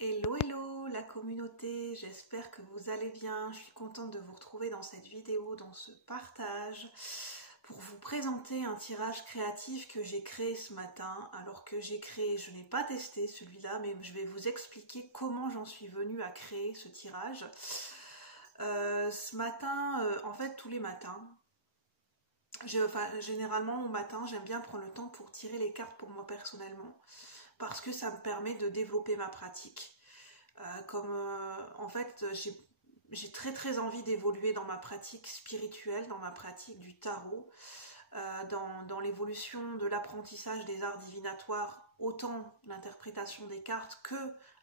Hello hello la communauté, j'espère que vous allez bien. Je suis contente de vous retrouver dans cette vidéo, dans ce partage, pour vous présenter un tirage créatif que j'ai créé ce matin. Alors que je n'ai pas testé celui-là, mais je vais vous expliquer comment j'en suis venue à créer ce tirage. Ce matin, en fait tous les matins, généralement au matin, j'aime bien prendre le temps pour tirer les cartes pour moi personnellement, parce que ça me permet de développer ma pratique. En fait, j'ai très envie d'évoluer dans ma pratique spirituelle, dans ma pratique du tarot, dans l'évolution de l'apprentissage des arts divinatoires, autant l'interprétation des cartes que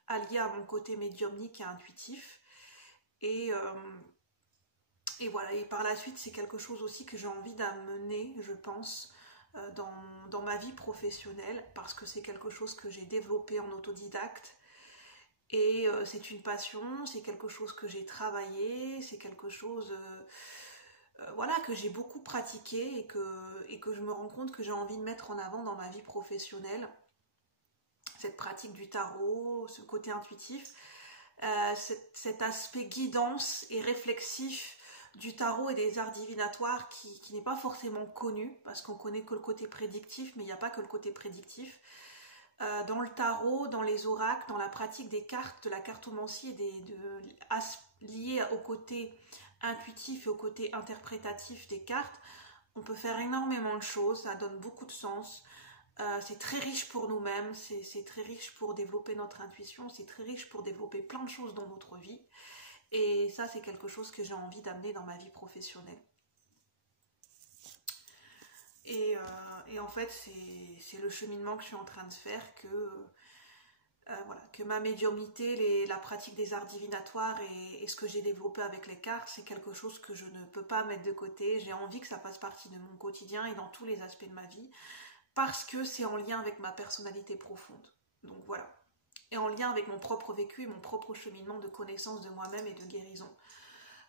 alliée à mon côté médiumnique et intuitif. Et voilà, et par la suite, c'est quelque chose aussi que j'ai envie d'amener, je pense, dans ma vie professionnelle, parce que c'est quelque chose que j'ai développé en autodidacte. Et c'est une passion, c'est quelque chose que j'ai travaillé, c'est quelque chose voilà, que j'ai beaucoup pratiqué et que je me rends compte que j'ai envie de mettre en avant dans ma vie professionnelle. Cette pratique du tarot, ce côté intuitif, cet aspect guidance et réflexif du tarot et des arts divinatoires qui n'est pas forcément connu, parce qu'on connaît que le côté prédictif, mais il n'y a pas que le côté prédictif. Dans le tarot, dans les oracles, dans la pratique des cartes, de la cartomancie, liée au côté intuitif et au côté interprétatif des cartes, on peut faire énormément de choses, ça donne beaucoup de sens. C'est très riche pour nous-mêmes, c'est très riche pour développer notre intuition, c'est très riche pour développer plein de choses dans notre vie. Et ça, c'est quelque chose que j'ai envie d'amener dans ma vie professionnelle. Et en fait, c'est le cheminement que je suis en train de faire, que ma médiumnité, la pratique des arts divinatoires et ce que j'ai développé avec les cartes, c'est quelque chose que je ne peux pas mettre de côté. J'ai envie que ça fasse partie de mon quotidien et dans tous les aspects de ma vie, parce que c'est en lien avec ma personnalité profonde. Donc voilà. Et en lien avec mon propre vécu et mon propre cheminement de connaissance de moi-même et de guérison.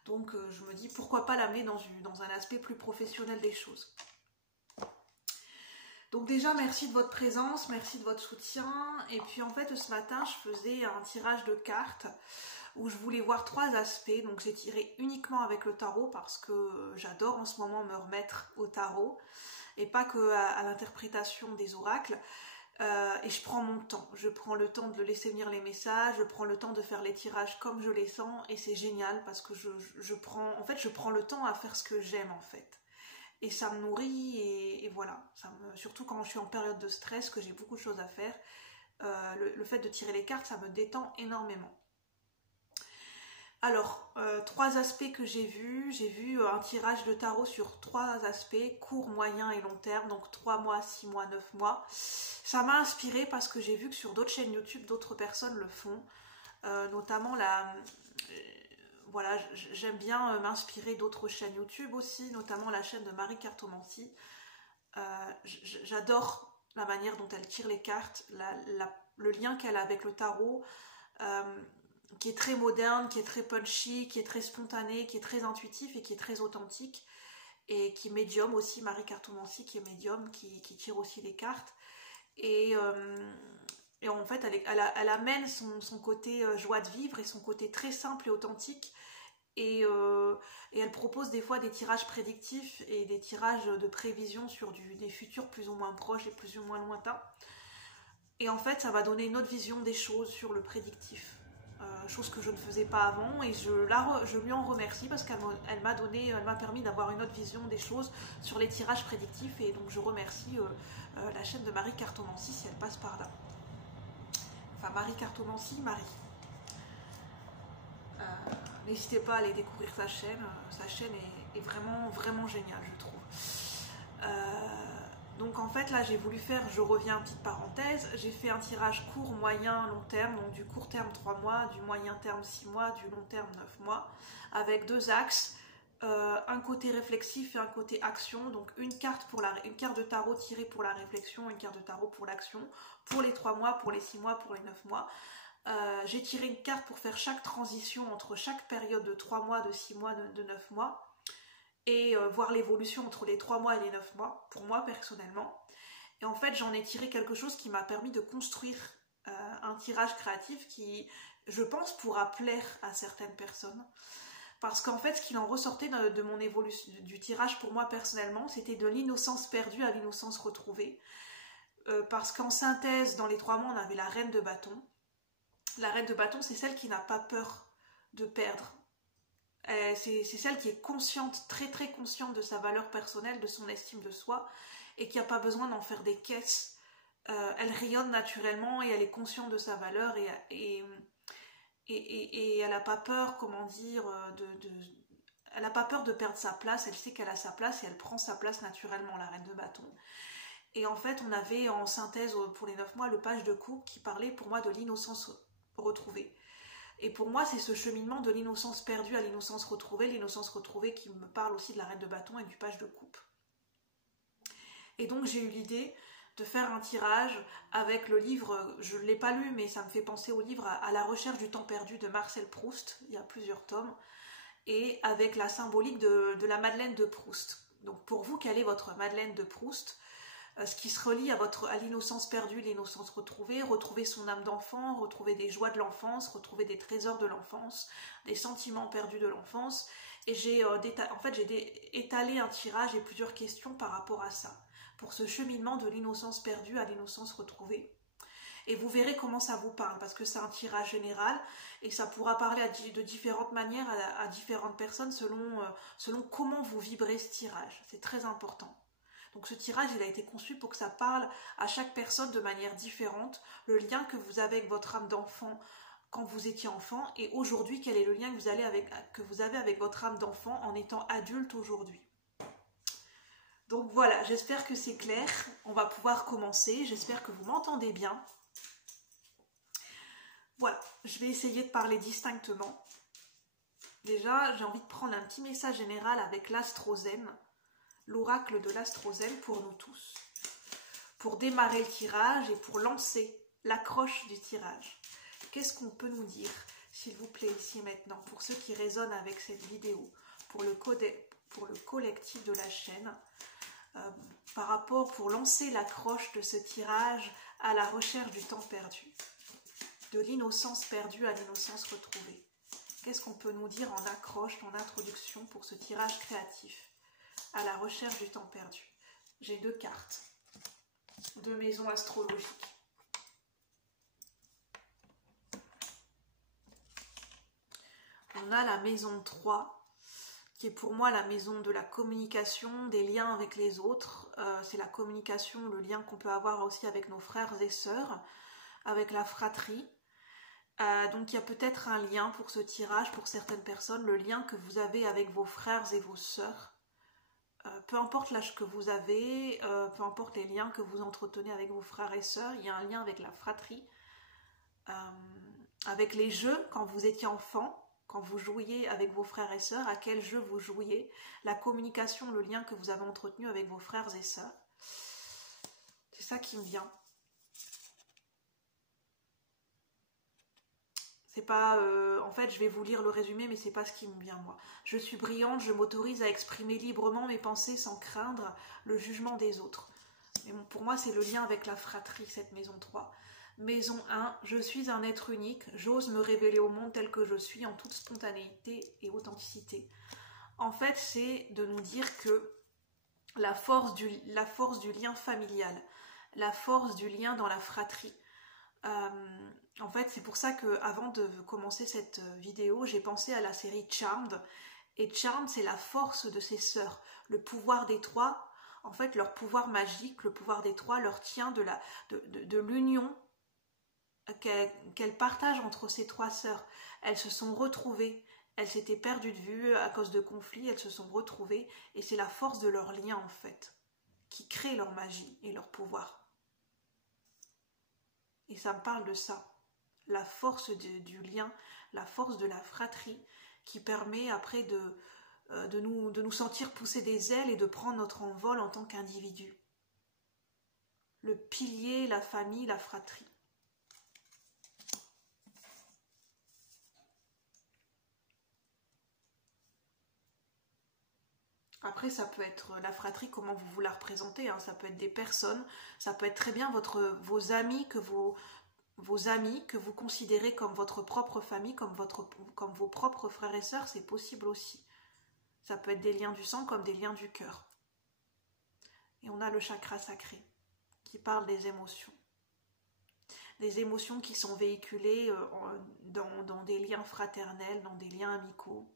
Donc je me dis, pourquoi pas l'amener dans un aspect plus professionnel des choses. Donc déjà, merci de votre présence, merci de votre soutien. Et puis en fait, ce matin, je faisais un tirage de cartes où je voulais voir 3 aspects. Donc j'ai tiré uniquement avec le tarot parce que j'adore en ce moment me remettre au tarot et pas que à l'interprétation des oracles. Et je prends mon temps, je prends le temps de laisser venir les messages, je prends le temps de faire les tirages comme je les sens et c'est génial parce que je prends le temps à faire ce que j'aime en fait. Et ça me nourrit et voilà, surtout quand je suis en période de stress, que j'ai beaucoup de choses à faire, le fait de tirer les cartes, ça me détend énormément. Alors, 3 aspects que j'ai vu un tirage de tarot sur 3 aspects, court, moyen et long terme, donc 3 mois, 6 mois, 9 mois. Ça m'a inspirée parce que j'ai vu que sur d'autres chaînes YouTube, d'autres personnes le font, notamment voilà, j'aime bien m'inspirer d'autres chaînes YouTube aussi, notamment la chaîne de Marie Cartomancie. J'adore la manière dont elle tire les cartes, le lien qu'elle a avec le tarot, qui est très moderne, qui est très punchy, qui est très spontané, qui est très intuitif et qui est très authentique, et qui est médium aussi, Marie Cartomancie qui est médium, qui tire aussi les cartes. Et en fait, elle amène son côté joie de vivre et son côté très simple et authentique. Et elle propose des fois des tirages prédictifs et des tirages de prévision sur des futurs plus ou moins proches et plus ou moins lointains. Et en fait, ça va donner une autre vision des choses sur le prédictif. Chose que je ne faisais pas avant, et je lui en remercie parce qu'elle m'a permis d'avoir une autre vision des choses sur les tirages prédictifs. Et donc je remercie la chaîne de Marie Cartomancie si elle passe par là. Enfin, Marie Cartomancie, Marie. N'hésitez pas à aller découvrir sa chaîne. Sa chaîne est vraiment géniale, je trouve. Donc en fait, là, j'ai voulu faire, je reviens, petite parenthèse, j'ai fait un tirage court, moyen, long terme, donc du court terme 3 mois, du moyen terme 6 mois, du long terme 9 mois, avec 2 axes, un côté réflexif et un côté action, donc une carte de tarot tirée pour la réflexion, une carte de tarot pour l'action, pour les 3 mois, pour les 6 mois, pour les 9 mois. J'ai tiré une carte pour faire chaque transition entre chaque période de 3 mois, de 6 mois, de 9 mois, et voir l'évolution entre les 3 mois et les 9 mois, pour moi personnellement. Et en fait, j'en ai tiré quelque chose qui m'a permis de construire un tirage créatif qui, je pense, pourra plaire à certaines personnes. Parce qu'en fait, ce qu'il en ressortait de mon évolution, du tirage pour moi personnellement, c'était de l'innocence perdue à l'innocence retrouvée. Parce qu'en synthèse, dans les 3 mois, on avait la reine de bâton. La reine de bâton, c'est celle qui n'a pas peur de perdre. C'est celle qui est consciente, très très consciente de sa valeur personnelle, de son estime de soi, et qui n'a pas besoin d'en faire des caisses. Elle rayonne naturellement et elle est consciente de sa valeur et elle n'a pas peur, comment dire, elle n'a pas peur de perdre sa place. Elle sait qu'elle a sa place et elle prend sa place naturellement, la reine de bâton. Et en fait, on avait en synthèse pour les 9 mois le page de coupe qui parlait pour moi de l'innocence retrouvée. Et pour moi, c'est ce cheminement de l'innocence perdue à l'innocence retrouvée qui me parle aussi de la reine de bâton et du page de coupe. Et donc j'ai eu l'idée de faire un tirage avec le livre, je ne l'ai pas lu, mais ça me fait penser au livre à la recherche du temps perdu de Marcel Proust, il y a plusieurs tomes, et avec la symbolique de la Madeleine de Proust. Donc pour vous, quelle est votre Madeleine de Proust ? Ce qui se relie à l'innocence perdue, l'innocence retrouvée, retrouver son âme d'enfant, retrouver des joies de l'enfance, retrouver des trésors de l'enfance, des sentiments perdus de l'enfance. Et j'ai étalé un tirage et plusieurs questions par rapport à ça, pour ce cheminement de l'innocence perdue à l'innocence retrouvée. Et vous verrez comment ça vous parle, parce que c'est un tirage général, et ça pourra parler de différentes manières à différentes personnes selon comment vous vibrez ce tirage. C'est très important. Donc ce tirage, il a été conçu pour que ça parle à chaque personne de manière différente, le lien que vous avez avec votre âme d'enfant quand vous étiez enfant, et aujourd'hui, quel est le lien que vous avez avec votre âme d'enfant en étant adulte aujourd'hui. Donc voilà, j'espère que c'est clair, on va pouvoir commencer, j'espère que vous m'entendez bien. Voilà, je vais essayer de parler distinctement. Déjà, j'ai envie de prendre un petit message général avec l'Astrozène, l'oracle de l'Astrozène pour nous tous, pour démarrer le tirage et pour lancer l'accroche du tirage. Qu'est-ce qu'on peut nous dire, s'il vous plaît, ici et maintenant, pour ceux qui résonnent avec cette vidéo, pour le collectif de la chaîne, pour lancer l'accroche de ce tirage à la recherche du temps perdu, de l'innocence perdue à l'innocence retrouvée. Qu'est-ce qu'on peut nous dire en accroche, en introduction pour ce tirage créatif à la recherche du temps perdu? J'ai 2 cartes, 2 maisons astrologiques. On a la maison 3, qui est pour moi la maison de la communication, des liens avec les autres. C'est la communication, le lien qu'on peut avoir aussi avec nos frères et sœurs, avec la fratrie. Donc il y a peut-être un lien pour ce tirage, pour certaines personnes, le lien que vous avez avec vos frères et vos sœurs. Peu importe l'âge que vous avez, peu importe les liens que vous entretenez avec vos frères et sœurs, il y a un lien avec la fratrie, avec les jeux quand vous étiez enfant, quand vous jouiez avec vos frères et sœurs, à quel jeu vous jouiez, la communication, le lien que vous avez entretenu avec vos frères et sœurs. C'est ça qui me vient. C'est pas, en fait, je vais vous lire le résumé, mais c'est pas ce qui me vient moi. Je suis brillante, je m'autorise à exprimer librement mes pensées sans craindre le jugement des autres. Mais bon, pour moi, c'est le lien avec la fratrie, cette maison 3. Maison 1, je suis un être unique, j'ose me révéler au monde tel que je suis en toute spontanéité et authenticité. En fait, c'est de nous dire que la force du lien familial, la force du lien dans la fratrie. En fait, c'est pour ça que avant de commencer cette vidéo, j'ai pensé à la série Charmed. Et Charmed, c'est la force de ses sœurs, le pouvoir des 3. En fait, leur pouvoir magique, le pouvoir des 3 leur tient de l'union qu'elles partagent entre ces 3 sœurs. Elles se sont retrouvées, elles s'étaient perdues de vue à cause de conflits, elles se sont retrouvées, et c'est la force de leur lien, en fait, qui crée leur magie et leur pouvoir. Et ça me parle de ça, la force du lien, la force de la fratrie, qui permet après de nous sentir pousser des ailes et de prendre notre envol en tant qu'individu. Le pilier, la famille, la fratrie. Après, ça peut être la fratrie, comment vous vous la représentez, hein. Ça peut être des personnes, ça peut être très bien vos amis vos amis que vous considérez comme votre propre famille, comme vos propres frères et sœurs, c'est possible aussi. Ça peut être des liens du sang comme des liens du cœur. Et on a le chakra sacré qui parle des émotions. Des émotions qui sont véhiculées dans des liens fraternels, dans des liens amicaux.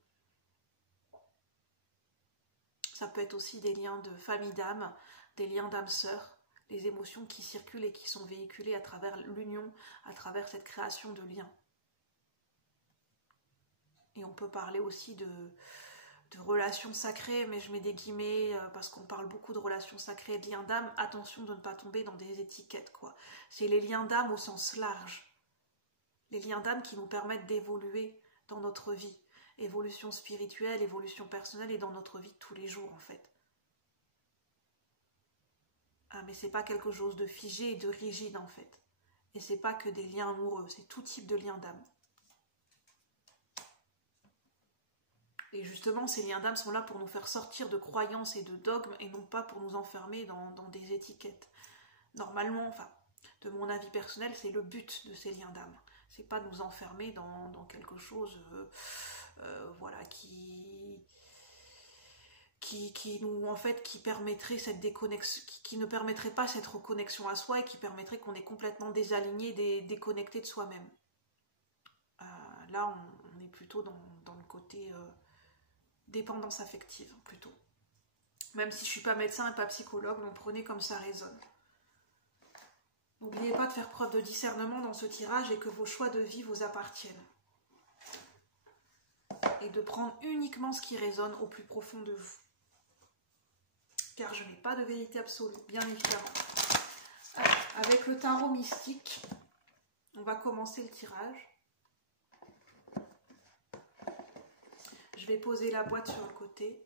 Ça peut être aussi des liens de famille d'âme, des liens d'âme sœur, des émotions qui circulent et qui sont véhiculées à travers l'union, à travers cette création de liens. Et on peut parler aussi de relations sacrées, mais je mets des guillemets parce qu'on parle beaucoup de relations sacrées et de liens d'âme. Attention de ne pas tomber dans des étiquettes, quoi. C'est les liens d'âme au sens large. Les liens d'âme qui nous permettent d'évoluer dans notre vie. Évolution spirituelle, évolution personnelle et dans notre vie de tous les jours, en fait. Ah, mais c'est pas quelque chose de figé et de rigide, en fait. Et c'est pas que des liens amoureux, c'est tout type de liens d'âme. Et justement, ces liens d'âme sont là pour nous faire sortir de croyances et de dogmes et non pas pour nous enfermer dans des étiquettes. Normalement, enfin, de mon avis personnel, c'est le but de ces liens d'âme. C'est pas de nous enfermer dans quelque chose voilà, qui nous, en fait, qui permettrait cette déconnexion, qui ne permettrait pas cette reconnexion à soi et qui permettrait qu'on est complètement désaligné, déconnecté de soi-même. Là, on est plutôt dans le côté dépendance affective, plutôt. Même si je suis pas médecin et pas psychologue, mais prenez comme ça résonne. N'oubliez pas de faire preuve de discernement dans ce tirage et que vos choix de vie vous appartiennent. Et de prendre uniquement ce qui résonne au plus profond de vous. Car je n'ai pas de vérité absolue, bien évidemment. Alors, avec le tarot mystique, on va commencer le tirage. Je vais poser la boîte sur le côté.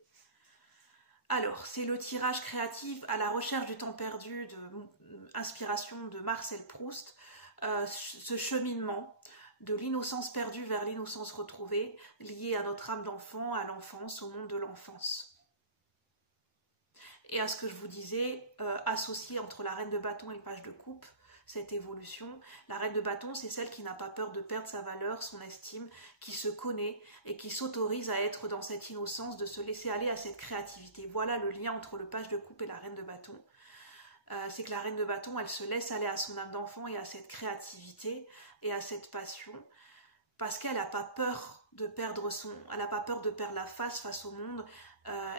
Alors, c'est le tirage créatif à la recherche du temps perdu, inspiration de Marcel Proust, ce cheminement de l'innocence perdue vers l'innocence retrouvée, liée à notre âme d'enfant, à l'enfance, au monde de l'enfance. Et à ce que je vous disais, associé entre la reine de bâton et le page de coupe, cette évolution. La reine de bâton, c'est celle qui n'a pas peur de perdre sa valeur, son estime, qui se connaît et qui s'autorise à être dans cette innocence, de se laisser aller à cette créativité. Voilà le lien entre le page de coupe et la reine de bâton. C'est que la reine de bâton, elle se laisse aller à son âme d'enfant et à cette créativité et à cette passion, parce qu'elle n'a pas peur de perdre elle n'a pas peur de perdre la face au monde.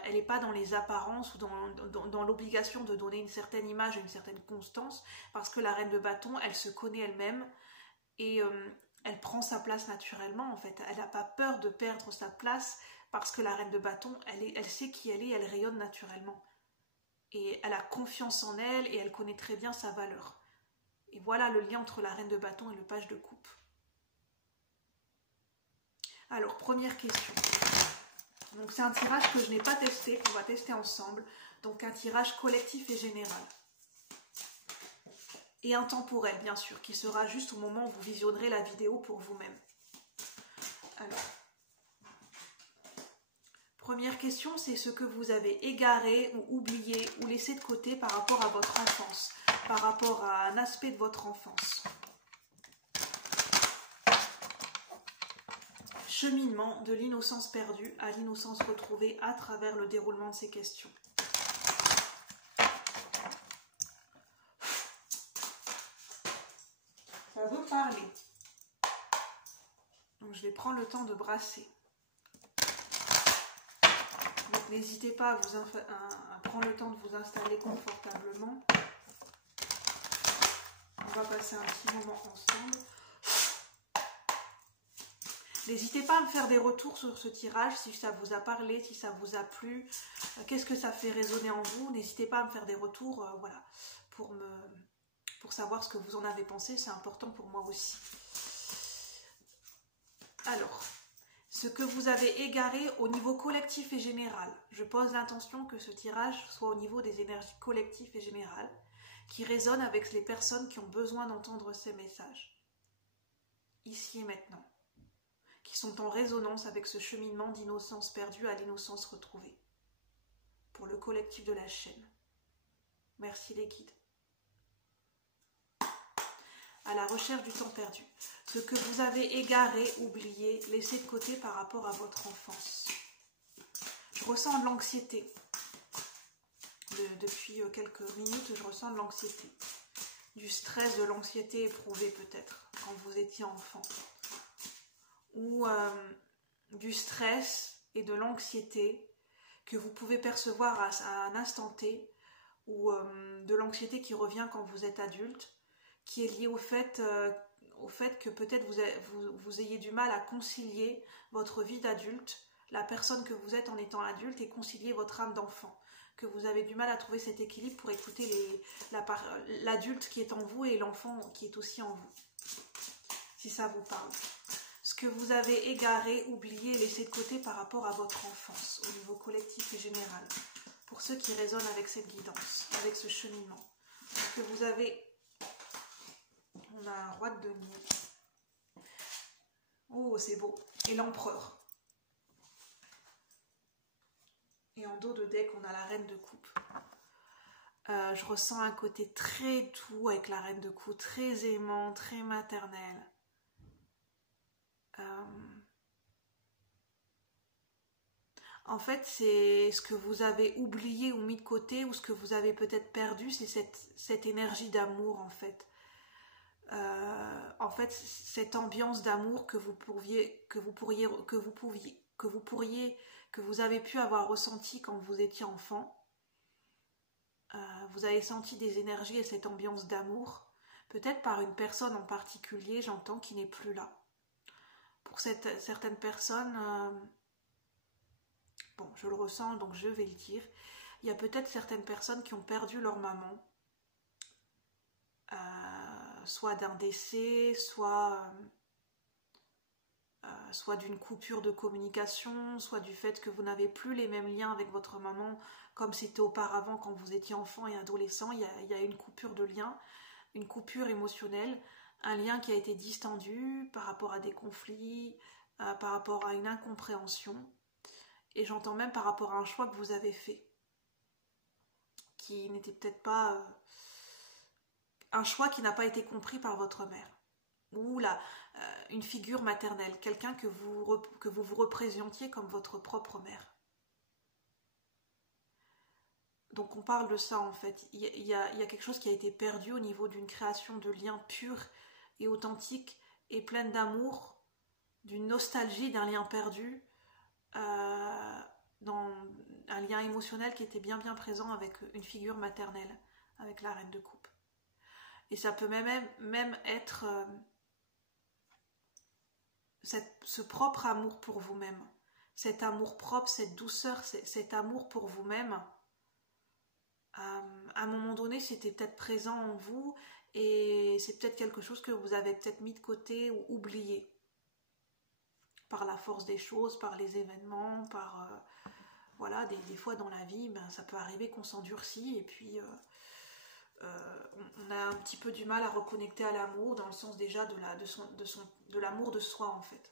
Elle n'est pas dans les apparences ou dans l'obligation de donner une certaine image et une certaine constance, parce que la reine de bâton, elle se connaît elle-même et elle prend sa place naturellement, en fait. Elle n'a pas peur de perdre sa place, parce que la reine de bâton, elle sait qui elle est, elle rayonne naturellement. Et elle a confiance en elle et elle connaît très bien sa valeur. Et voilà le lien entre la reine de bâton et le page de coupe. Alors, première question. Donc c'est un tirage que je n'ai pas testé, qu'on va tester ensemble. Donc un tirage collectif et général. Et intemporel, bien sûr, qui sera juste au moment où vous visionnerez la vidéo pour vous-même. Alors, première question, c'est ce que vous avez égaré ou oublié ou laissé de côté par rapport à votre enfance, par rapport à un aspect de votre enfance. Cheminement de l'innocence perdue à l'innocence retrouvée à travers le déroulement de ces questions. Ça veut parler. Donc je vais prendre le temps de brasser. Donc n'hésitez pas à prendre le temps de vous installer confortablement. On va passer un petit moment ensemble. N'hésitez pas à me faire des retours sur ce tirage, si ça vous a parlé, si ça vous a plu, qu'est-ce que ça fait résonner en vous. N'hésitez pas à me faire des retours, voilà, pour savoir ce que vous en avez pensé, c'est important pour moi aussi. Alors, ce que vous avez égaré au niveau collectif et général. Je pose l'intention que ce tirage soit au niveau des énergies collectives et générales, qui résonnent avec les personnes qui ont besoin d'entendre ces messages, ici et maintenant, qui sont en résonance avec ce cheminement d'innocence perdue à l'innocence retrouvée, pour le collectif de la chaîne. Merci les guides. à la recherche du temps perdu. Ce que vous avez égaré, oublié, laissé de côté par rapport à votre enfance. Je ressens de l'anxiété. Depuis quelques minutes, je ressens de l'anxiété. Du stress, de l'anxiété éprouvée peut-être, quand vous étiez enfant. Ou du stress et de l'anxiété que vous pouvez percevoir à un instant T, ou de l'anxiété qui revient quand vous êtes adulte, qui est liée au fait que peut-être vous ayez du mal à concilier votre vie d'adulte, la personne que vous êtes en étant adulte, et concilier votre âme d'enfant, que vous avez du mal à trouver cet équilibre pour écouter l'adulte qui est en vous et l'enfant qui est aussi en vous, si ça vous parle. Ce que vous avez égaré, oublié, laissé de côté par rapport à votre enfance, au niveau collectif et général, pour ceux qui résonnent avec cette guidance, avec ce cheminement. Ce que vous avez... On a un roi de denier. Oh, c'est beau. Et l'empereur. Et en dos de deck, on a la reine de coupe. Je ressens un côté très doux avec la reine de coupe, très aimant, très maternel. En fait, c'est ce que vous avez oublié ou mis de côté, ou ce que vous avez peut-être perdu, c'est cette énergie d'amour, en fait. Cette ambiance d'amour que vous avez pu avoir ressenti quand vous étiez enfant. Vous avez senti des énergies et cette ambiance d'amour, peut-être par une personne en particulier, j'entends, qui n'est plus là. Pour certaines personnes, bon, je le ressens, donc je vais le dire, il y a peut-être certaines personnes qui ont perdu leur maman, soit d'un décès, soit d'une coupure de communication, soit du fait que vous n'avez plus les mêmes liens avec votre maman comme c'était auparavant quand vous étiez enfant et adolescent. Il y a une coupure de lien, une coupure émotionnelle, un lien qui a été distendu par rapport à des conflits, par rapport à une incompréhension, et j'entends même par rapport à un choix que vous avez fait, qui n'était peut-être pas... un choix qui n'a pas été compris par votre mère, ou une figure maternelle, quelqu'un que vous vous représentiez comme votre propre mère. Donc on parle de ça en fait, il y a quelque chose qui a été perdu au niveau d'une création de liens purs et authentiques et pleine d'amour, d'une nostalgie d'un lien perdu, dans un lien émotionnel qui était bien présent avec une figure maternelle, avec la reine de coupe. Et ça peut même être ce propre amour pour vous-même, cet amour propre, cette douceur, cet amour pour vous-même. À un moment donné, c'était peut-être présent en vous et c'est peut-être quelque chose que vous avez peut-être mis de côté ou oublié par la force des choses, par les événements, par... voilà, des fois dans la vie, ça peut arriver qu'on s'endurcit et puis... on a un petit peu du mal à reconnecter à l'amour, dans le sens déjà de l'amour de soi en fait.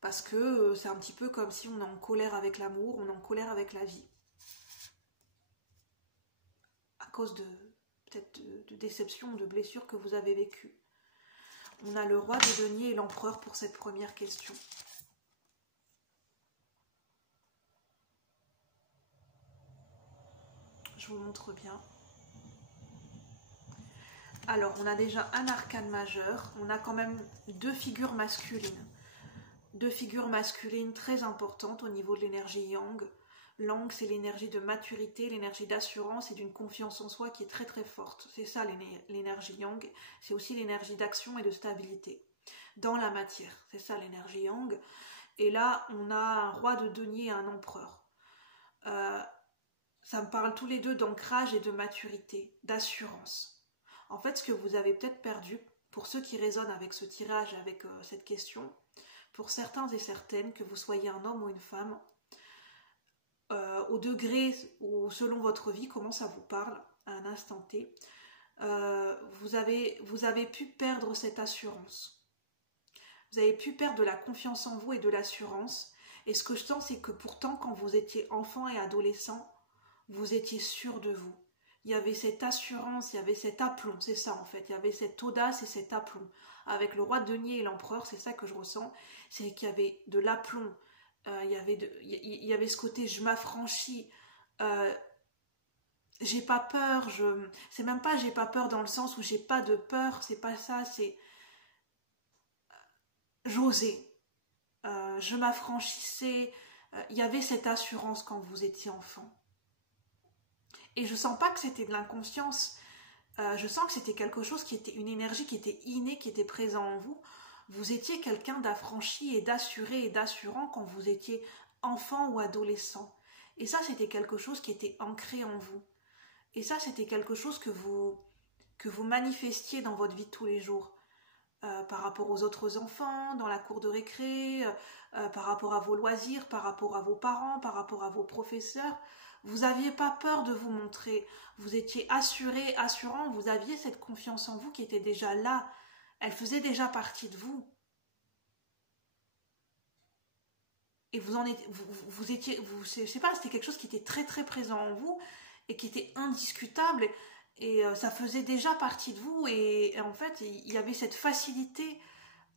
Parce que c'est un petit peu comme si on est en colère avec l'amour, on est en colère avec la vie. À cause peut-être de déceptions, de blessures que vous avez vécues. On a le roi de denier et l'empereur pour cette première question. Je vous montre bien. Alors, on a déjà un arcane majeur. On a quand même deux figures masculines. Deux figures masculines très importantes au niveau de l'énergie yang. Yang, c'est l'énergie de maturité, l'énergie d'assurance et d'une confiance en soi qui est très forte. C'est ça l'énergie yang. C'est aussi l'énergie d'action et de stabilité dans la matière. C'est ça l'énergie yang. Et là, on a un roi de denier et un empereur. Ça me parle tous les deux d'ancrage et de maturité, d'assurance. En fait, ce que vous avez peut-être perdu, pour ceux qui résonnent avec ce tirage, avec cette question, pour certains et certaines, que vous soyez un homme ou une femme, au degré ou selon votre vie, comment ça vous parle à un instant T, vous avez pu perdre cette assurance. Vous avez pu perdre de la confiance en vous et de l'assurance. Et ce que je sens, c'est que pourtant, quand vous étiez enfant et adolescent, vous étiez sûr de vous. il y avait cette assurance, il y avait cet aplomb, c'est ça en fait, il y avait cette audace et cet aplomb. Avec le roi de denier et l'empereur, c'est ça que je ressens, c'est qu'il y avait de l'aplomb, il y avait ce côté je m'affranchis, j'ai pas peur, c'est même pas j'ai pas peur dans le sens où j'ai pas de peur, c'est pas ça, c'est j'osais, je m'affranchissais, il y avait cette assurance quand vous étiez enfant. Et je sens pas que c'était de l'inconscience, je sens que c'était quelque chose qui était une énergie qui était innée, qui était présent en vous. Vous étiez quelqu'un d'affranchi et d'assuré et d'assurant quand vous étiez enfant ou adolescent. Et ça, c'était quelque chose qui était ancré en vous. Et ça, c'était quelque chose que vous manifestiez dans votre vie de tous les jours. Par rapport aux autres enfants, dans la cour de récré, par rapport à vos loisirs, par rapport à vos parents, par rapport à vos professeurs. Vous n'aviez pas peur de vous montrer, vous étiez assuré, assurant, vous aviez cette confiance en vous qui était déjà là, elle faisait déjà partie de vous. Et vous étiez, je sais pas, c'était quelque chose qui était très très présent en vous et qui était indiscutable et ça faisait déjà partie de vous et en fait il y avait cette facilité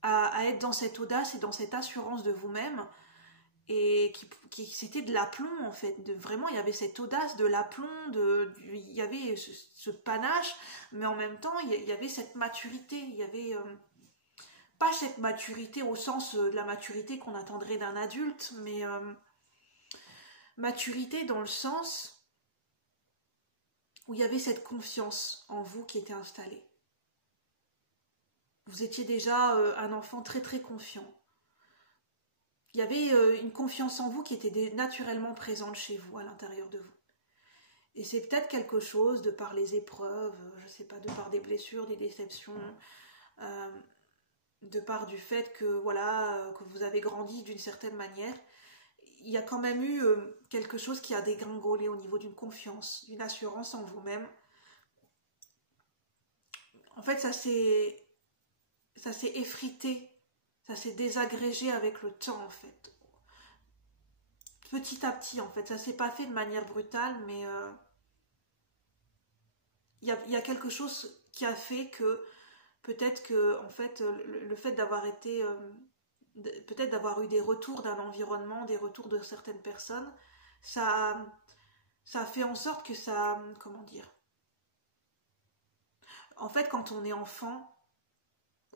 à être dans cette audace et dans cette assurance de vous-même et c'était de l'aplomb en fait, vraiment il y avait cette audace, de l'aplomb, il y avait ce panache, mais en même temps il y avait cette maturité, il y avait pas cette maturité au sens de la maturité qu'on attendrait d'un adulte, mais maturité dans le sens où il y avait cette confiance en vous qui était installée. Vous étiez déjà un enfant très très confiant. Il y avait une confiance en vous qui était naturellement présente chez vous, à l'intérieur de vous. Et c'est peut-être quelque chose de par les épreuves, je ne sais pas, de par des blessures, des déceptions, de par du fait que voilà que vous avez grandi d'une certaine manière, il y a quand même eu quelque chose qui a dégringolé au niveau d'une confiance, d'une assurance en vous-même. En fait, ça s'est effrité, ça s'est désagrégé avec le temps en fait. Petit à petit en fait, ça s'est pas fait de manière brutale, mais il y a quelque chose qui a fait que peut-être que en fait le fait d'avoir été peut-être d'avoir eu des retours d'un environnement, des retours de certaines personnes, ça a fait en sorte que ça, comment dire, en fait quand on est enfant,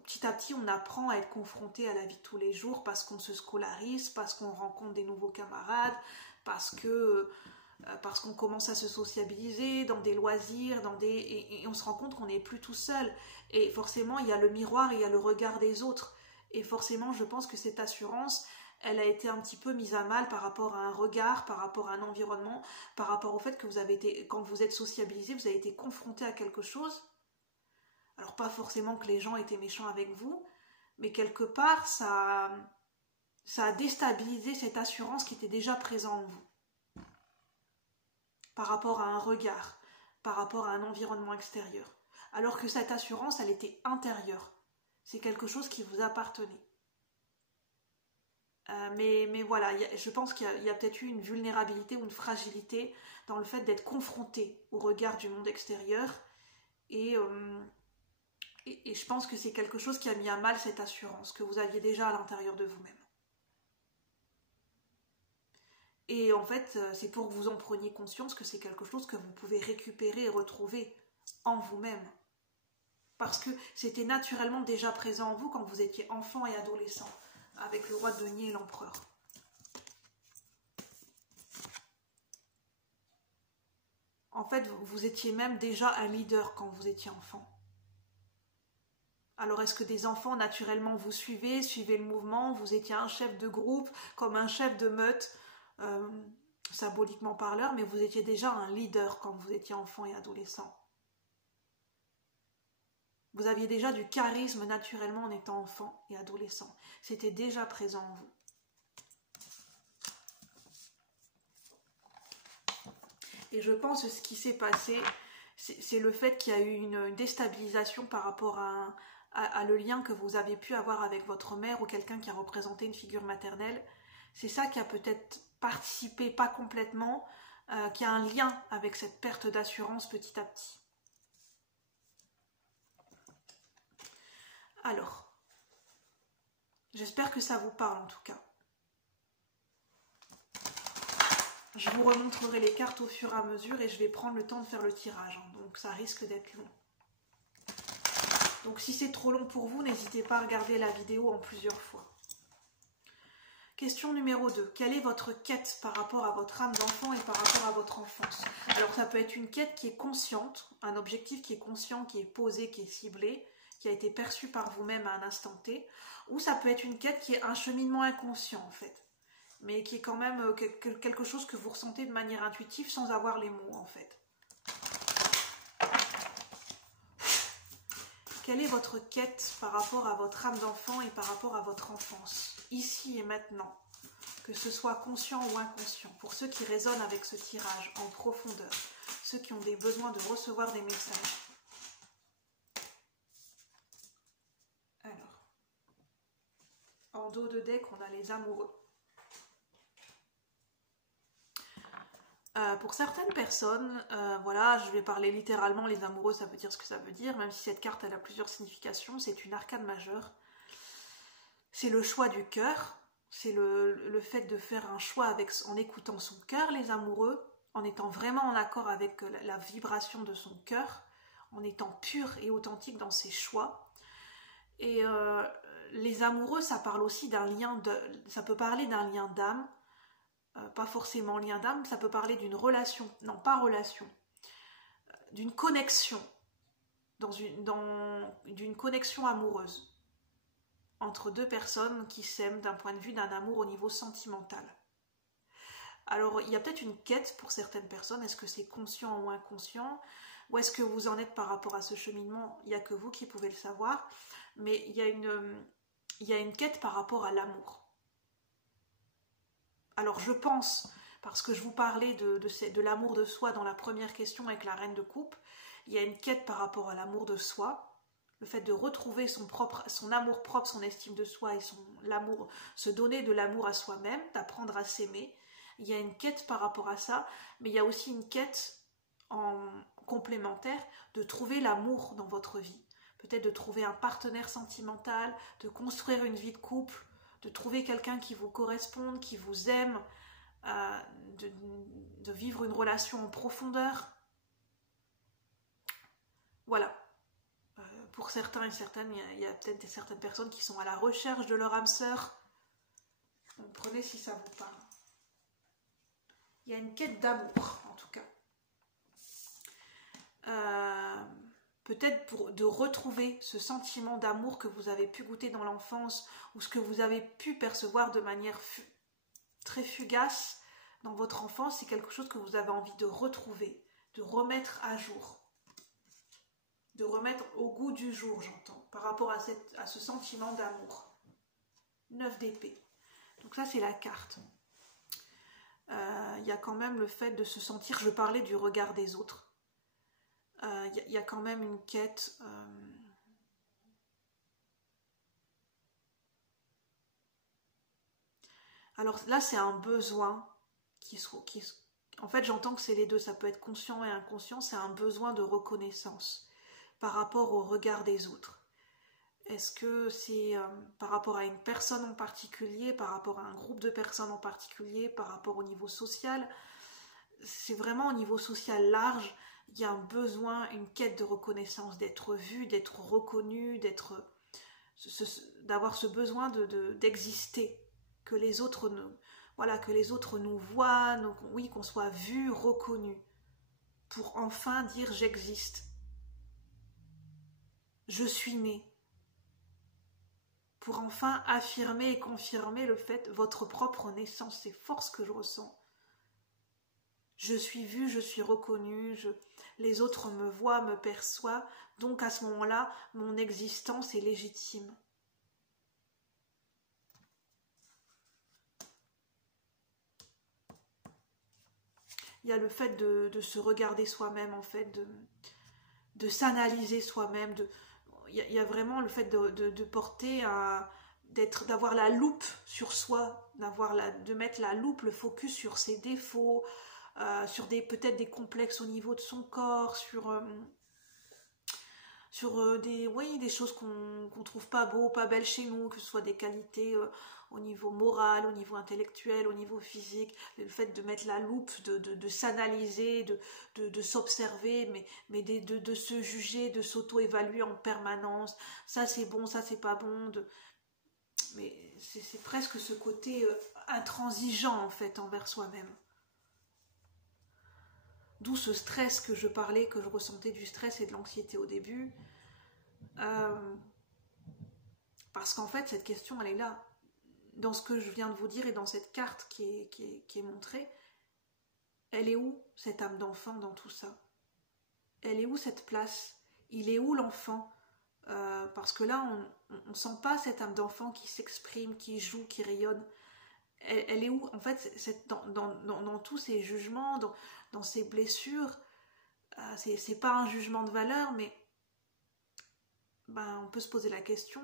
petit à petit on apprend à être confronté à la vie de tous les jours parce qu'on se scolarise, parce qu'on rencontre des nouveaux camarades, parce qu'on commence à se sociabiliser dans des loisirs, et on se rend compte qu'on n'est plus tout seul. Et forcément, il y a le miroir et il y a le regard des autres. Et forcément, je pense que cette assurance, elle a été un petit peu mise à mal par rapport à un regard, par rapport à un environnement, par rapport au fait que quand vous êtes sociabilisé, vous avez été confronté à quelque chose. Alors pas forcément que les gens étaient méchants avec vous, mais quelque part, ça a déstabilisé cette assurance qui était déjà présente en vous. Par rapport à un regard, par rapport à un environnement extérieur. Alors que cette assurance, elle était intérieure. C'est quelque chose qui vous appartenait. Mais voilà, je pense qu'il y a peut-être eu une vulnérabilité ou une fragilité dans le fait d'être confronté au regard du monde extérieur. Et je pense que c'est quelque chose qui a mis à mal cette assurance que vous aviez déjà à l'intérieur de vous-même. Et en fait, c'est pour que vous en preniez conscience que c'est quelque chose que vous pouvez récupérer et retrouver en vous-même. Parce que c'était naturellement déjà présent en vous quand vous étiez enfant et adolescent, avec le roi de denier et l'empereur. En fait, vous étiez même déjà un leader quand vous étiez enfant. Alors est-ce que des enfants naturellement vous suivez le mouvement, vous étiez un chef de groupe, comme un chef de meute, symboliquement parleur, mais vous étiez déjà un leader quand vous étiez enfant et adolescent. Vous aviez déjà du charisme naturellement en étant enfant et adolescent. C'était déjà présent en vous. Et je pense que ce qui s'est passé, c'est le fait qu'il y a eu une déstabilisation par rapport à le lien que vous avez pu avoir avec votre mère ou quelqu'un qui a représenté une figure maternelle. C'est ça qui a peut-être participé, pas complètement, qui a un lien avec cette perte d'assurance petit à petit. Alors, j'espère que ça vous parle en tout cas. Je vous remontrerai les cartes au fur et à mesure et je vais prendre le temps de faire le tirage, hein, donc ça risque d'être long. Donc si c'est trop long pour vous, n'hésitez pas à regarder la vidéo en plusieurs fois. Question numéro 2. Quelle est votre quête par rapport à votre âme d'enfant et par rapport à votre enfance? Alors ça peut être une quête qui est consciente, un objectif qui est conscient, qui est posé, qui est ciblé, qui a été perçu par vous-même à un instant T, ou ça peut être une quête qui est un cheminement inconscient en fait, mais qui est quand même quelque chose que vous ressentez de manière intuitive sans avoir les mots en fait. Quelle est votre quête par rapport à votre âme d'enfant et par rapport à votre enfance, ici et maintenant, que ce soit conscient ou inconscient, pour ceux qui résonnent avec ce tirage en profondeur, ceux qui ont des besoins de recevoir des messages. Alors, en dos de deck, on a les amoureux. Pour certaines personnes, voilà, je vais parler littéralement, les amoureux, ça veut dire ce que ça veut dire, même si cette carte elle a plusieurs significations, c'est une arcane majeure. C'est le choix du cœur, c'est le fait de faire un choix en écoutant son cœur, les amoureux, en étant vraiment en accord avec la vibration de son cœur, en étant pur et authentique dans ses choix. Et les amoureux, ça parle aussi d'un lien, ça peut parler d'un lien d'âme, pas forcément lien d'âme, ça peut parler d'une relation, non pas relation, d'une connexion, d'une connexion amoureuse entre deux personnes qui s'aiment d'un point de vue d'un amour au niveau sentimental. Alors il y a peut-être une quête pour certaines personnes, est-ce que c'est conscient ou inconscient, où est-ce que vous en êtes par rapport à ce cheminement, il n'y a que vous qui pouvez le savoir, mais il y a une quête par rapport à l'amour. Alors je pense, parce que je vous parlais de l'amour de soi dans la première question avec la reine de coupe, il y a une quête par rapport à l'amour de soi, le fait de retrouver son amour propre, son estime de soi et l'amour, se donner de l'amour à soi-même, d'apprendre à s'aimer. Il y a une quête par rapport à ça, mais il y a aussi une quête en complémentaire de trouver l'amour dans votre vie. Peut-être de trouver un partenaire sentimental, de construire une vie de couple, de trouver quelqu'un qui vous corresponde, qui vous aime, de vivre une relation en profondeur. Voilà. Pour certains et certaines, il y a peut-être certaines personnes qui sont à la recherche de leur âme sœur. Donc, prenez si ça vous parle. Il y a une quête d'amour, en tout cas. Peut-être de retrouver ce sentiment d'amour que vous avez pu goûter dans l'enfance ou ce que vous avez pu percevoir de manière très fugace dans votre enfance, c'est quelque chose que vous avez envie de retrouver, de remettre à jour, de remettre au goût du jour, j'entends, par rapport à ce sentiment d'amour. 9 d'épée. Donc ça, c'est la carte. Il y a quand même le fait de se sentir, je parlais du regard des autres, il y a quand même une quête alors là c'est un besoin en fait j'entends que c'est les deux, ça peut être conscient et inconscient, c'est un besoin de reconnaissance par rapport au regard des autres. Est-ce que c'est par rapport à une personne en particulier, par rapport à un groupe de personnes en particulier, par rapport au niveau social? C'est vraiment au niveau social large. Il y a un besoin, une quête de reconnaissance, d'être vu, d'être reconnu, d'avoir ce besoin d'exister, que les autres nous voient, oui, qu'on soit vu, reconnu, pour enfin dire j'existe, je suis né, pour enfin affirmer et confirmer le fait, votre propre naissance, c'est fort ce que je ressens. Je suis vue, je suis reconnue, les autres me voient, me perçoivent, donc à ce moment-là, mon existence est légitime. Il y a le fait de se regarder soi-même, en fait, de s'analyser soi-même. Il y a vraiment le fait de porter d'avoir la loupe sur soi, de mettre la loupe, le focus sur ses défauts, sur peut-être des complexes au niveau de son corps, sur des choses qu'on trouve pas beaux, pas belles chez nous, que ce soit des qualités au niveau moral, au niveau intellectuel, au niveau physique, le fait de mettre la loupe, de s'analyser, de s'observer, mais de se juger, de s'auto-évaluer en permanence, ça c'est bon, ça c'est pas bon, mais c'est presque ce côté intransigeant en fait envers soi-même. D'où ce stress que je parlais, que je ressentais du stress et de l'anxiété au début. Parce qu'en fait, cette question, elle est là. Dans ce que je viens de vous dire et dans cette carte qui est montrée, elle est où cette âme d'enfant dans tout ça? Elle est où cette place? Il est où l'enfant? Parce que là, on ne sent pas cette âme d'enfant qui s'exprime, qui joue, qui rayonne. Elle est où? En fait, dans tous ces jugements, dans ces blessures, c'est pas un jugement de valeur, mais on peut se poser la question,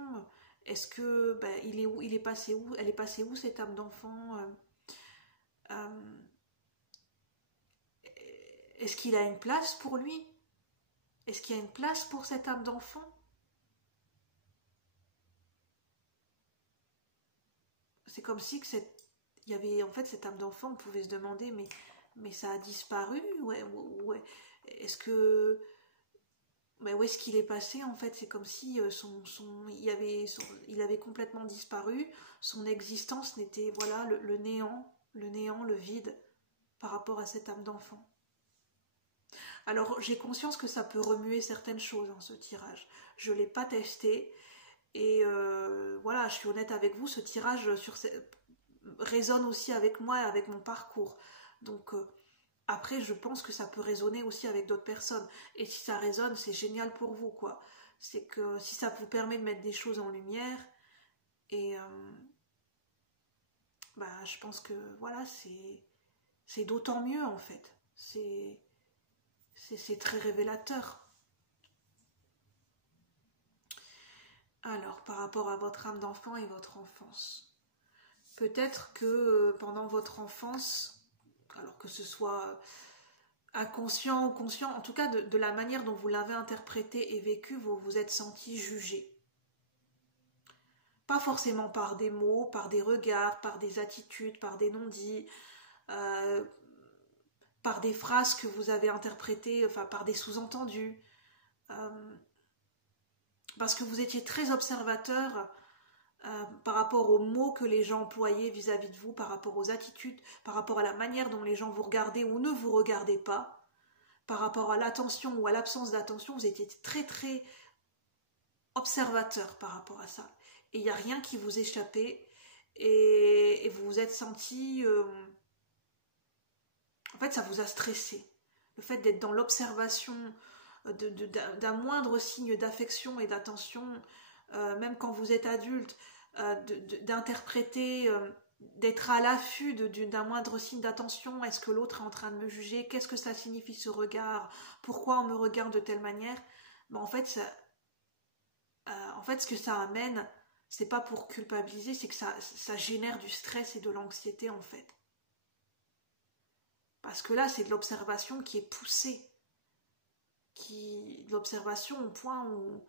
est-ce que il est où, il est passé où, elle est passée où cette âme d'enfant? Est-ce qu'il a une place pour lui? Est-ce qu'il y a une place pour cette âme d'enfant? C'est comme si il y avait en fait cette âme d'enfant, on pouvait se demander mais ça a disparu, ouais. Est-ce que où est-ce qu'il est passé en fait? C'est comme si il avait complètement disparu, son existence n'était, voilà, le néant, le vide par rapport à cette âme d'enfant. Alors j'ai conscience que ça peut remuer certaines choses dans ce tirage. Je ne l'ai pas testé et voilà, je suis honnête avec vous, ce tirage résonne aussi avec moi et avec mon parcours. Donc après, je pense que ça peut résonner aussi avec d'autres personnes. Et si ça résonne, c'est génial pour vous, quoi. C'est que si ça vous permet de mettre des choses en lumière, et je pense que voilà, c'est d'autant mieux en fait. C'est très révélateur. Alors, par rapport à votre âme d'enfant et votre enfance, peut-être que pendant votre enfance, alors que ce soit inconscient ou conscient, en tout cas de la manière dont vous l'avez interprété et vécu, vous vous êtes senti jugé. Pas forcément par des mots, par des regards, par des attitudes, par des non-dits, par des phrases que vous avez interprétées, enfin par des sous-entendus. Parce que vous étiez très observateur par rapport aux mots que les gens employaient vis-à-vis de vous, par rapport aux attitudes, par rapport à la manière dont les gens vous regardaient ou ne vous regardaient pas, par rapport à l'attention ou à l'absence d'attention, vous étiez très très observateur par rapport à ça. Et il n'y a rien qui vous échappait et vous vous êtes senti... en fait, ça vous a stressé. Le fait d'être dans l'observation d'un moindre signe d'affection et d'attention, même quand vous êtes adulte, d'interpréter, d'être à l'affût d'un moindre signe d'attention. Est-ce que l'autre est en train de me juger? Qu'est-ce que ça signifie ce regard? Pourquoi on me regarde de telle manière? En fait, ce que ça amène, c'est pas pour culpabiliser, c'est que ça génère du stress et de l'anxiété en fait. Parce que là, c'est de l'observation qui est poussée. De l'observation au point où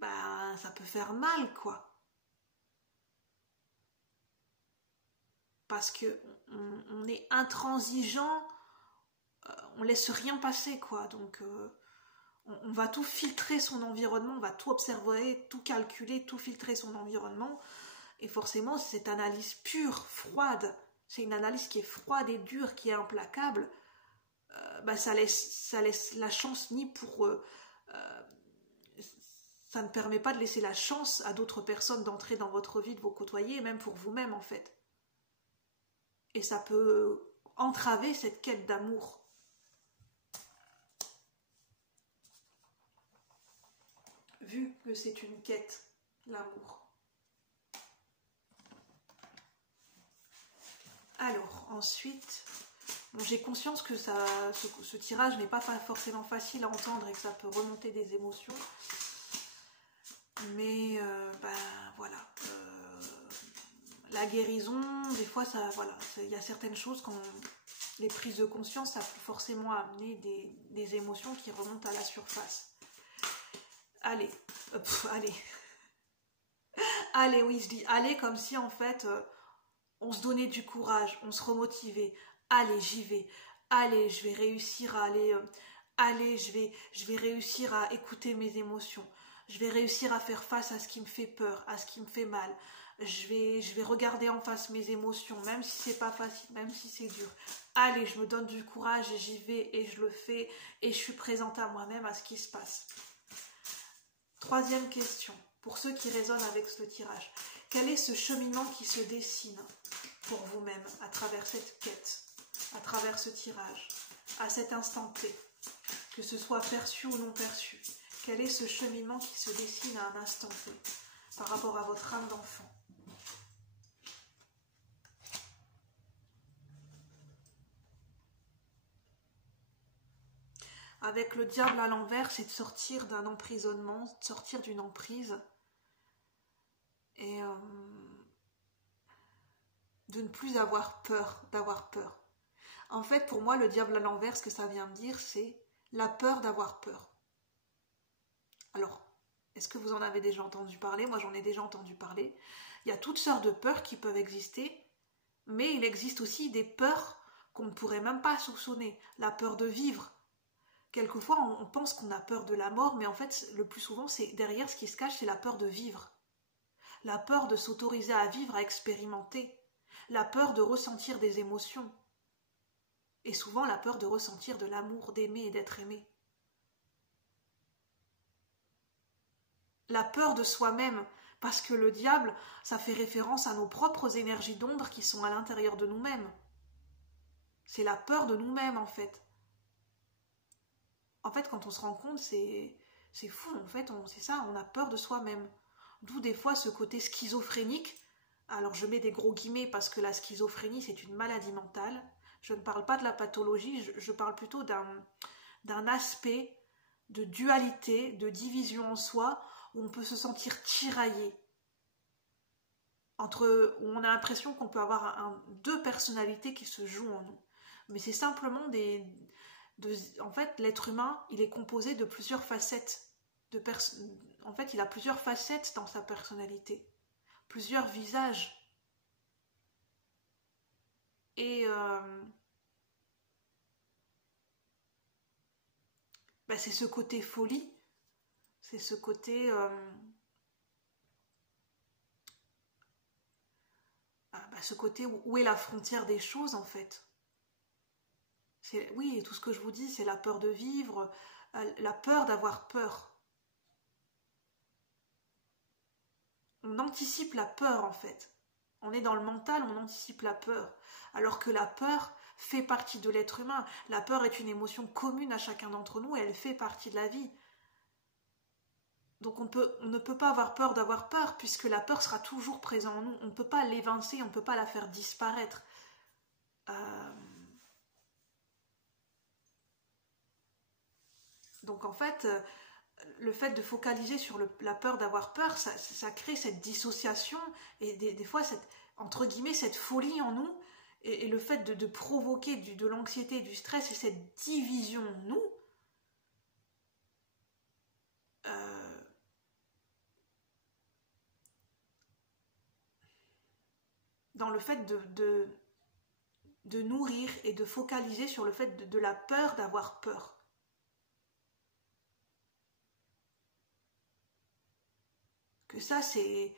ça peut faire mal, quoi. Parce que on est intransigeant, on laisse rien passer, quoi. Donc on va tout filtrer son environnement, on va tout observer, tout calculer, tout filtrer son environnement. Et forcément, cette analyse pure, froide, c'est une analyse qui est froide et dure, qui est implacable. Ça laisse la chance ni pour... ça ne permet pas de laisser la chance à d'autres personnes d'entrer dans votre vie, de vous côtoyer, et même pour vous-même en fait. Et ça peut entraver cette quête d'amour. Vu que c'est une quête, l'amour. Alors, ensuite... j'ai conscience que ce tirage n'est pas forcément facile à entendre et que ça peut remonter des émotions. Mais voilà. La guérison, des fois, il y a certaines choses les prises de conscience, ça peut forcément amener des émotions qui remontent à la surface. Allez, allez. Allez, oui, je dis allez comme si en fait on se donnait du courage, on se remotivait. Allez, j'y vais. Allez, je vais réussir à aller. Allez, je vais réussir à écouter mes émotions. Je vais réussir à faire face à ce qui me fait peur, à ce qui me fait mal. Je vais regarder en face mes émotions, même si c'est pas facile, même si c'est dur. Allez, je me donne du courage et j'y vais et je le fais et je suis présente à moi-même, à ce qui se passe. Troisième question, pour ceux qui résonnent avec ce tirage. Quel est ce cheminement qui se dessine pour vous-même à travers cette quête, à travers ce tirage, à cet instant T, que ce soit perçu ou non perçu? Quel est ce cheminement qui se dessine à un instant T par rapport à votre âme d'enfant? Avec le diable à l'envers, c'est de sortir d'un emprisonnement, de sortir d'une emprise et de ne plus avoir peur, d'avoir peur. En fait, pour moi, le diable à l'envers, ce que ça vient me dire, c'est la peur d'avoir peur. Alors, est-ce que vous en avez déjà entendu parler? Moi, j'en ai déjà entendu parler. Il y a toutes sortes de peurs qui peuvent exister, mais il existe aussi des peurs qu'on ne pourrait même pas soupçonner. La peur de vivre. Quelquefois, on pense qu'on a peur de la mort, mais en fait, le plus souvent, c'est derrière ce qui se cache, c'est la peur de vivre. La peur de s'autoriser à vivre, à expérimenter. La peur de ressentir des émotions. Et souvent, la peur de ressentir de l'amour, d'aimer et d'être aimé. La peur de soi-même, parce que le diable, ça fait référence à nos propres énergies d'ombre qui sont à l'intérieur de nous-mêmes. C'est la peur de nous-mêmes, en fait. En fait, quand on se rend compte, c'est fou, en fait, c'est ça, on a peur de soi-même. D'où des fois ce côté schizophrénique. Alors je mets des gros guillemets parce que la schizophrénie, c'est une maladie mentale. Je ne parle pas de la pathologie, je parle plutôt d'un aspect de dualité, de division en soi, où on peut se sentir tiraillé. Où on a l'impression qu'on peut avoir deux personnalités qui se jouent en nous. Mais c'est simplement en fait, l'être humain, il est composé de plusieurs facettes. En fait, il a plusieurs facettes dans sa personnalité. Plusieurs visages. Et c'est ce côté folie. C'est ce côté... ce côté où est la frontière des choses, en fait. Oui, et tout ce que je vous dis, c'est la peur de vivre, la peur d'avoir peur. On anticipe la peur, en fait. On est dans le mental, on anticipe la peur. Alors que la peur fait partie de l'être humain. La peur est une émotion commune à chacun d'entre nous et elle fait partie de la vie. Donc on ne peut pas avoir peur d'avoir peur puisque la peur sera toujours présente en nous. On ne peut pas l'évincer, on ne peut pas la faire disparaître. Donc en fait, le fait de focaliser sur la peur d'avoir peur, ça crée cette dissociation et des fois, entre guillemets, cette folie en nous et le fait de provoquer de l'anxiété, du stress et cette division en nous, dans le fait de nourrir et de focaliser sur le fait de la peur d'avoir peur. Que ça, c'est...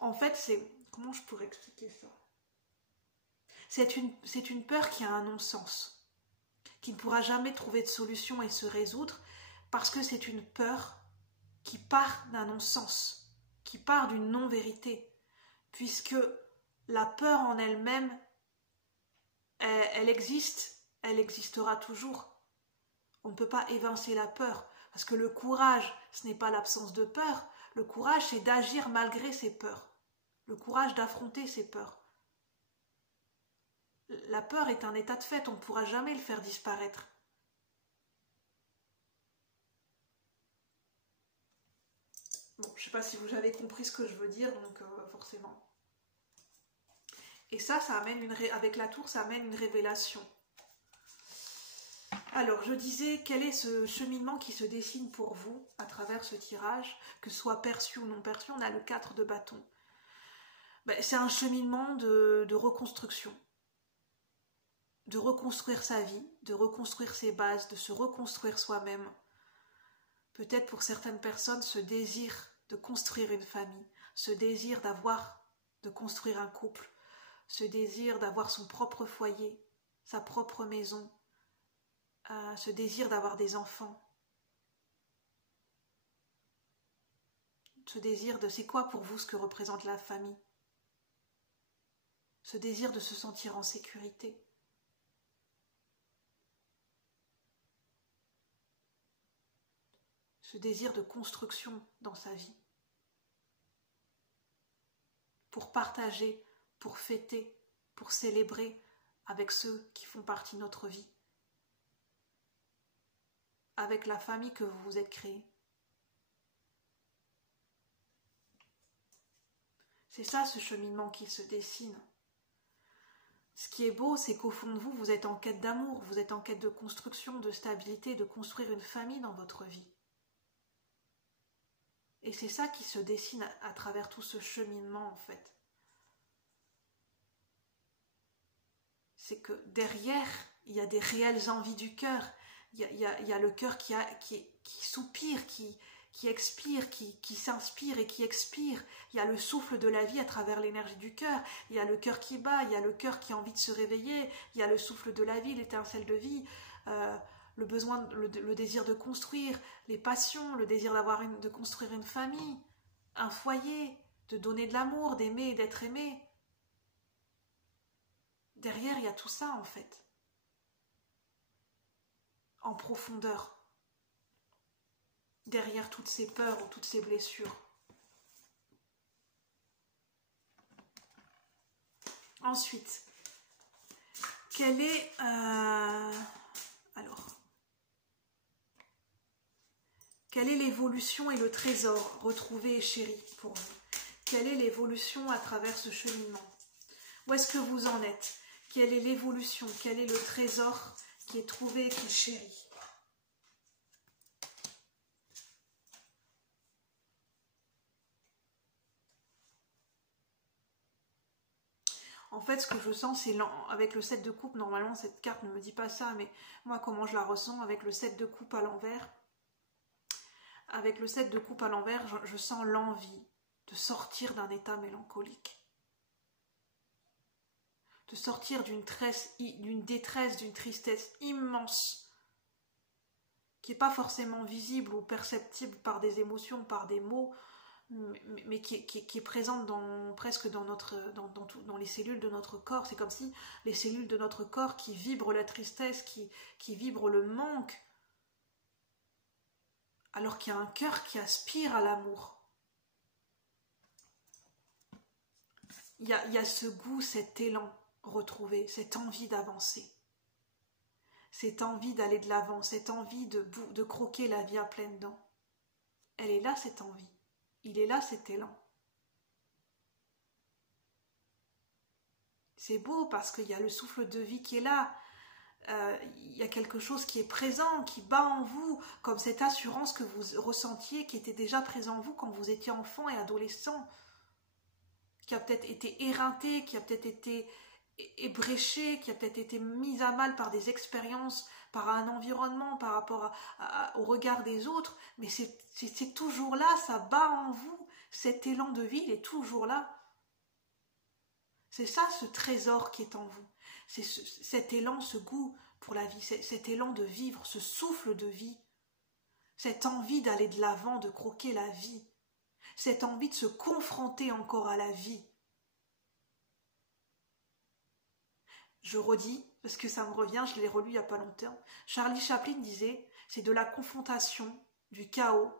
en fait, c'est... Comment je pourrais expliquer ça? C'est une peur qui a un non-sens, qui ne pourra jamais trouver de solution et se résoudre, parce que c'est une peur qui part d'un non-sens, qui part d'une non-vérité, puisque la peur en elle-même, elle existe, elle existera toujours. On ne peut pas évincer la peur, parce que le courage, ce n'est pas l'absence de peur, le courage, c'est d'agir malgré ses peurs, le courage d'affronter ses peurs. La peur est un état de fait, on ne pourra jamais le faire disparaître. Bon, sais pas si vous avez compris ce que je veux dire, donc forcément. Et ça amène avec la tour, ça amène une révélation. Alors, je disais, quel est ce cheminement qui se dessine pour vous à travers ce tirage, que ce soit perçu ou non perçu? On a le 4 de bâton. Ben, c'est un cheminement de reconstruction. De reconstruire sa vie, de reconstruire ses bases, de se reconstruire soi-même. Peut-être pour certaines personnes, ce désir de construire une famille, ce désir de construire un couple, ce désir d'avoir son propre foyer, sa propre maison, ce désir d'avoir des enfants, ce désir de c'est quoi pour vous ce que représente la famille, ce désir de se sentir en sécurité. Ce désir de construction dans sa vie, pour partager, pour fêter, pour célébrer avec ceux qui font partie de notre vie, avec la famille que vous vous êtes créée. C'est ça ce cheminement qui se dessine. Ce qui est beau, c'est qu'au fond de vous, vous êtes en quête d'amour, vous êtes en quête de construction, de stabilité, de construire une famille dans votre vie. Et c'est ça qui se dessine à travers tout ce cheminement, en fait. C'est que derrière, il y a des réelles envies du cœur. Il y a le cœur qui soupire, qui expire, qui s'inspire et qui expire. Il y a le souffle de la vie à travers l'énergie du cœur. Il y a le cœur qui bat, il y a le cœur qui a envie de se réveiller. Il y a le souffle de la vie, l'étincelle de vie. Le besoin, le désir de construire, les passions, le désir de construire une famille, un foyer, de donner de l'amour, d'aimer et d'être aimé. Derrière, il y a tout ça en fait, en profondeur, derrière toutes ces peurs ou toutes ces blessures. Ensuite, quelle est... Quelle est l'évolution et le trésor retrouvé et chéri pour vous? Quelle est l'évolution à travers ce cheminement? Où est-ce que vous en êtes? Quelle est l'évolution? Quel est le trésor qui est trouvé et qui est chéri? En fait, ce que je sens, c'est avec le 7 de coupe, normalement cette carte ne me dit pas ça, mais moi comment je la ressens avec le 7 de coupe à l'envers. Avec le 7 de coupe à l'envers, je sens l'envie de sortir d'un état mélancolique. De sortir d'une détresse, d'une tristesse immense, qui n'est pas forcément visible ou perceptible par des émotions, par des mots, mais qui est présente presque dans les cellules de notre corps. C'est comme si les cellules de notre corps qui vibrent la tristesse, qui vibrent le manque, alors qu'il y a un cœur qui aspire à l'amour. Il y a ce goût, cet élan retrouvé, cette envie d'avancer, cette envie d'aller de l'avant, cette envie de croquer la vie à pleines dents. Elle est là, cette envie. Il est là, cet élan. C'est beau parce qu'il y a le souffle de vie qui est là. Il y a quelque chose qui est présent, qui bat en vous, comme cette assurance que vous ressentiez, qui était déjà présent en vous quand vous étiez enfant et adolescent, qui a peut-être été éreinté, qui a peut-être été ébréché, qui a peut-être été mise à mal par des expériences, par un environnement, par rapport au regard des autres, mais c'est toujours là, ça bat en vous, cet élan de vie, il est toujours là. C'est ça ce trésor qui est en vous, c'est cet élan, ce goût pour la vie, cet élan de vivre, ce souffle de vie, cette envie d'aller de l'avant, de croquer la vie, cette envie de se confronter encore à la vie. Je redis, parce que ça me revient, je l'ai relu il n'y a pas longtemps, Charlie Chaplin disait, c'est de la confrontation, du chaos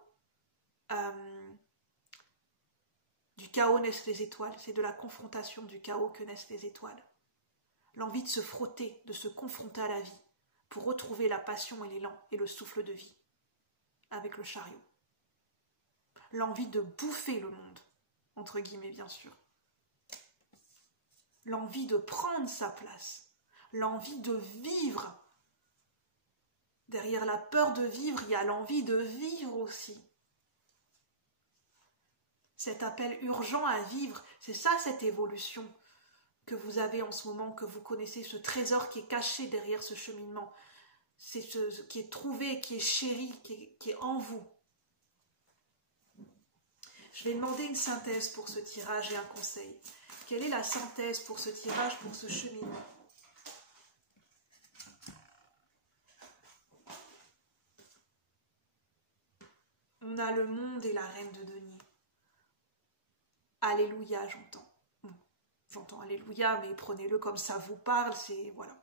naissent les étoiles, c'est de la confrontation, du chaos que naissent les étoiles. L'envie de se frotter, de se confronter à la vie, pour retrouver la passion et l'élan et le souffle de vie, avec le chariot. l'envie de bouffer le monde, entre guillemets bien sûr. L'envie de prendre sa place, l'envie de vivre. Derrière la peur de vivre, il y a l'envie de vivre aussi. Cet appel urgent à vivre, c'est ça cette évolution que vous avez en ce moment, que vous connaissez, ce trésor qui est caché derrière ce cheminement. C'est ce qui est trouvé, qui est chéri, qui est en vous. Je vais demander une synthèse pour ce tirage et un conseil. Quelle est la synthèse pour ce tirage, pour ce cheminement? On a le monde et la reine de denier. Alléluia, j'entends. J'entends Alléluia, mais prenez-le comme ça vous parle, c'est voilà.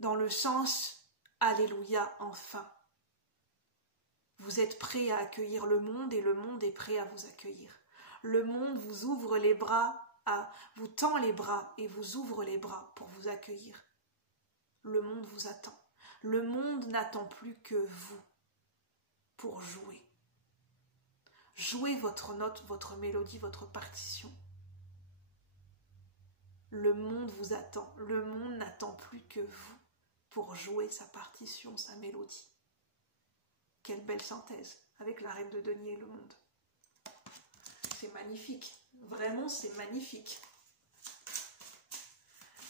Dans le sens Alléluia, enfin. Vous êtes prêt à accueillir le monde et le monde est prêt à vous accueillir. Le monde vous ouvre les bras, vous tend les bras et vous ouvre les bras pour vous accueillir. Le monde vous attend. Le monde n'attend plus que vous pour jouer. Jouez votre note, votre mélodie, votre partition. Le monde vous attend. Le monde n'attend plus que vous pour jouer sa partition, sa mélodie. Quelle belle synthèse avec la reine de denier et le monde. C'est magnifique. Vraiment, c'est magnifique.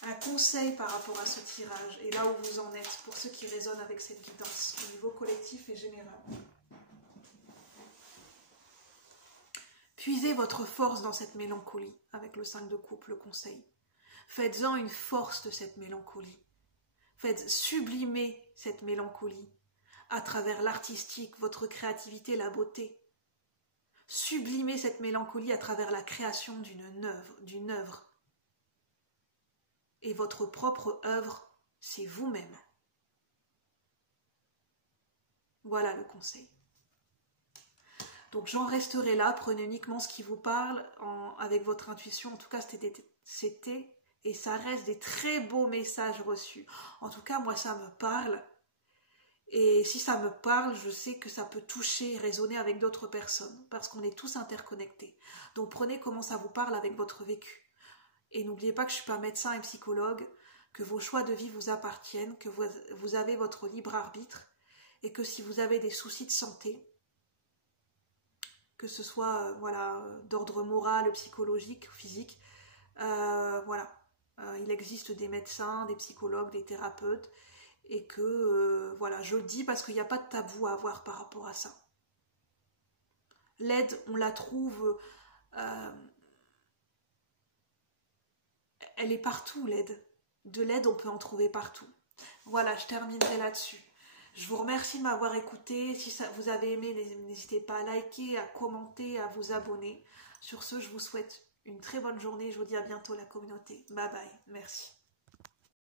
Un conseil par rapport à ce tirage et là où vous en êtes pour ceux qui résonnent avec cette guidance au niveau collectif et général. Puisez votre force dans cette mélancolie avec le 5 de coupe, le conseil. Faites-en une force de cette mélancolie. Faites sublimer cette mélancolie à travers l'artistique, votre créativité, la beauté. Sublimez cette mélancolie à travers la création d'une œuvre. Et votre propre œuvre, c'est vous-même. Voilà le conseil. Donc j'en resterai là, prenez uniquement ce qui vous parle avec votre intuition. En tout cas, c'était et ça reste des très beaux messages reçus. En tout cas, moi, ça me parle. Et si ça me parle, je sais que ça peut toucher, résonner avec d'autres personnes, parce qu'on est tous interconnectés. Donc prenez comment ça vous parle avec votre vécu. Et n'oubliez pas que je ne suis pas médecin et psychologue, que vos choix de vie vous appartiennent, que vous avez votre libre arbitre, et que si vous avez des soucis de santé, que ce soit d'ordre moral, psychologique, physique, il existe des médecins, des psychologues, des thérapeutes, et que, je le dis parce qu'il n'y a pas de tabou à avoir par rapport à ça. L'aide, on la trouve, elle est partout, l'aide. De l'aide, on peut en trouver partout. Voilà, je terminerai là-dessus. Je vous remercie de m'avoir écouté. Si vous avez aimé, n'hésitez pas à liker, à commenter, à vous abonner. Sur ce, je vous souhaite une très bonne journée. Je vous dis à bientôt la communauté. Bye bye. Merci.